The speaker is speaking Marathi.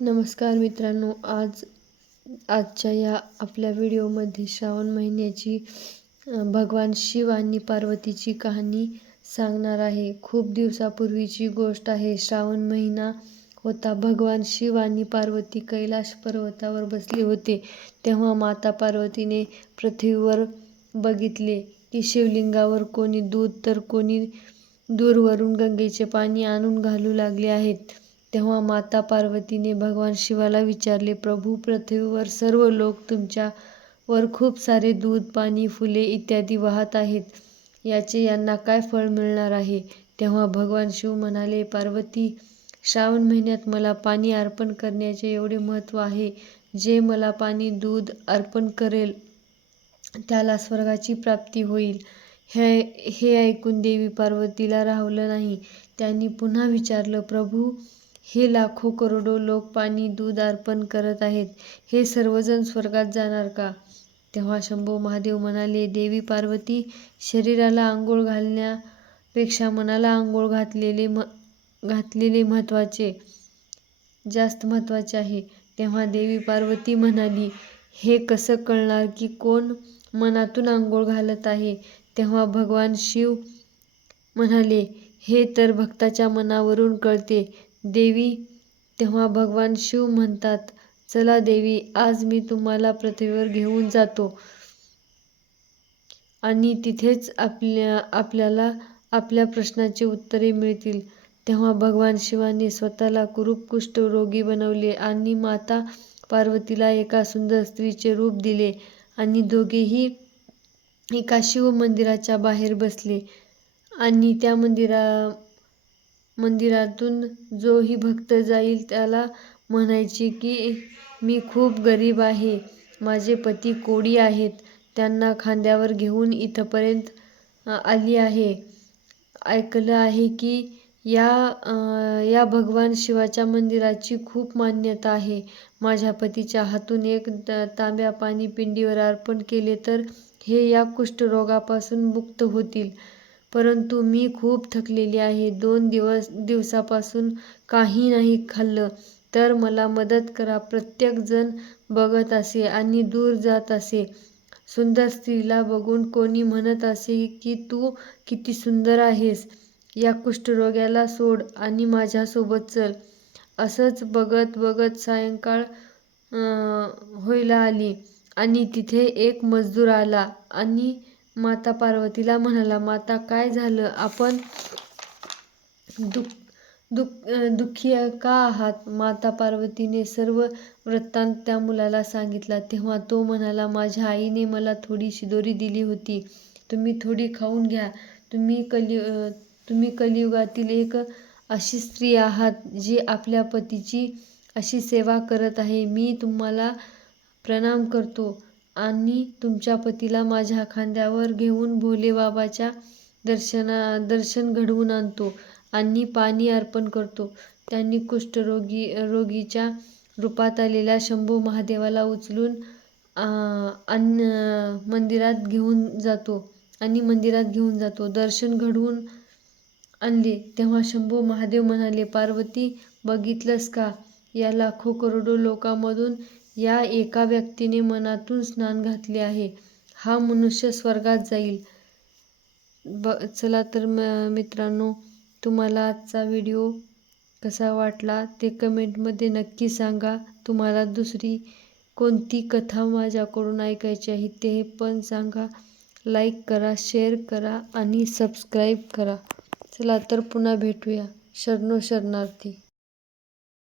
नमस्कार मित्रांनो आज आजच्या या आपल्या व्हिडिओमध्ये श्रावण महिन्याची भगवान शिव आणि पार्वतीची कहाणी सांगणार आहे. खूप दिवसापूर्वीची गोष्ट आहे. श्रावण महिना होता. भगवान शिव आणि पार्वती कैलाश पर्वतावर बसले होते. तेव्हा माता पार्वतीने पृथ्वीवर बघितले की शिवलिंगावर कोणी दूध तर कोणी दूरवरून गंगेचे पाणी आणून घालू लागले आहेत. तेव्हा माता पार्वतीने भगवान शिवाला विचारले प्रभू पृथ्वीवर सर्व लोक तुमच्यावर खूप सारे दूध पाणी फुले इत्यादी वाहत आहेत. याचे यांना काय फळ मिळणार आहे? तेव्हा भगवान शिव म्हणाले पार्वती श्रावण महिन्यात मला पाणी अर्पण करण्याचे एवढे महत्त्व आहे. जे मला पाणी दूध अर्पण करेल त्याला स्वर्गाची प्राप्ती होईल. हे हे ऐकून देवी पार्वतीला राहवलं नाही. त्यांनी पुन्हा विचारलं प्रभू हे लाखो करोडो लोक पाणी दूध अर्पण करत आहेत. हे सर्वजण स्वर्गात जाणार का? तेव्हा शंभू महादेव म्हणाले देवी पार्वती शरीराला आंघोळ घालण्यापेक्षा मनाला आंघोळ घातलेले म घातलेले महत्त्वाचे जास्त महत्त्वाचे आहे. तेव्हा देवी पार्वती म्हणाली हे कसं कळणार की कोण मनातून आंघोळ घालत आहे? तेव्हा भगवान शिव म्हणाले हे तर भक्ताच्या मनावरून कळते. देवी तेव्हा भगवान शिव म्हणतात चला देवी आज मी तुम्हाला पृथ्वीवर घेऊन जातो. आणि तिथेच आपल्या आपल्याला आपल्या प्रश्नाची उत्तरे मिळतील. तेव्हा भगवान शिवाने स्वतःला कुरूप कुष्ठरोगी बनवले आणि माता पार्वतीला एका सुंदर स्त्रीचे रूप दिले आणि दोघेही एका शिव मंदिराच्या बाहेर बसले. आणि त्या मंदिरा मंदिरातून जोही भक्त जाईल त्याला म्हणायचे की मी खूप गरीब आहे. माझे पती कोडी आहेत. त्यांना खांद्यावर घेऊन इथपर्यंत आली आहे. ऐकलं आहे की या या भगवान शिवाच्या मंदिराची खूप मान्यता आहे. माझ्या पतीच्या हातून एक तांब्या पाणी पिंडीवर अर्पण केले तर हे या कुष्ठरोगापासून मुक्त होतील. परंतु मी खूप थकलेली आहे. दोन दिवस दिवसापासून काही नाही खाल्लं. तर मला मदत करा. प्रत्येकजण बघत असे आणि दूर जात असे. सुंदर स्त्रीला बघून कोणी म्हणत असे की तू किती सुंदर आहेस. या कुष्ठरोग्याला सोड आणि माझ्यासोबत चल. असंच बघत बघत सायंकाळ होईला आली आणि तिथे एक मजदूर आला आणि माता पार्वतीला म्हणाला माता काय झालं? आपण दुःख दुःख दुःखी का आहात? माता पार्वतीने सर्व वृत्तांत त्या मुलाला सांगितला. तेव्हा तो म्हणाला माझ्या आईने मला थोडी शिदोरी दिली होती. तुम्ही थोडी खाऊन घ्या. तुम्ही कलि तुम्ही कलियुगातील एक अशी स्त्री आहात जी आपल्या पतीची अशी सेवा करत आहे. मी तुम्हाला प्रणाम करतो. आणि तुमच्या पतीला माझ्या खांद्यावर घेऊन भोले बाबाच्या दर्शना दर्शन घडवून आणतो आणि पाणी अर्पण करतो. त्यांनी कुष्ठरोगी रोगीच्या रूपात आलेल्या शंभू महादेवाला उचलून अन्न मंदिरात घेऊन जातो आणि मंदिरात घेऊन जातो. दर्शन घडवून आणले. तेव्हा शंभू महादेव म्हणाले पार्वती बघितलंस का? या लाखो करोडो लोकांमधून या एका व्यक्तीने मनातून स्नान घातले आहे. हा मनुष्य स्वर्गात जाईल. ब चला तर म मित्रांनो तुम्हाला आजचा व्हिडिओ कसा वाटला ते कमेंटमध्ये नक्की सांगा. तुम्हाला दुसरी कोणती कथा माझ्याकडून ऐकायची आहे ते पण सांगा. लाईक करा शेअर करा आणि सबस्क्राईब करा. चला तर पुन्हा भेटूया. शरणो शरणार्थी.